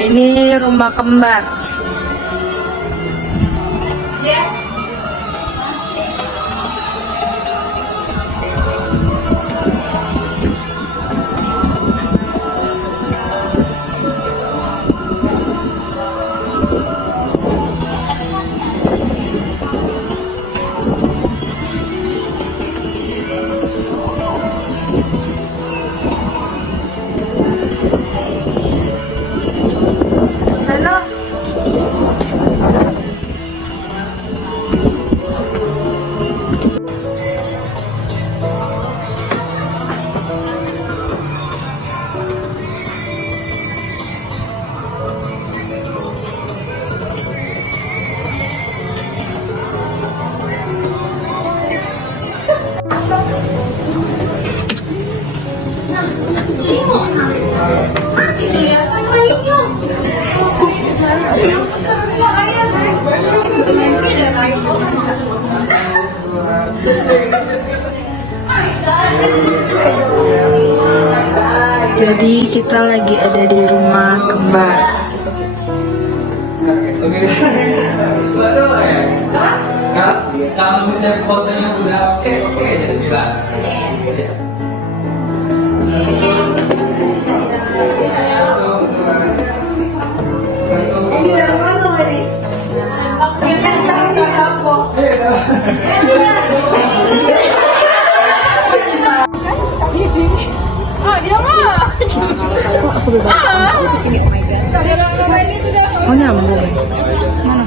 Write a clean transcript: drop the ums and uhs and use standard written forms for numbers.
Ini rumah kembar. Masih kelihatan kayunya. Jadi kita lagi ada di rumah kembar. Kalau misalnya posenya udah oke aja bilang. Oh nyambung. Mana?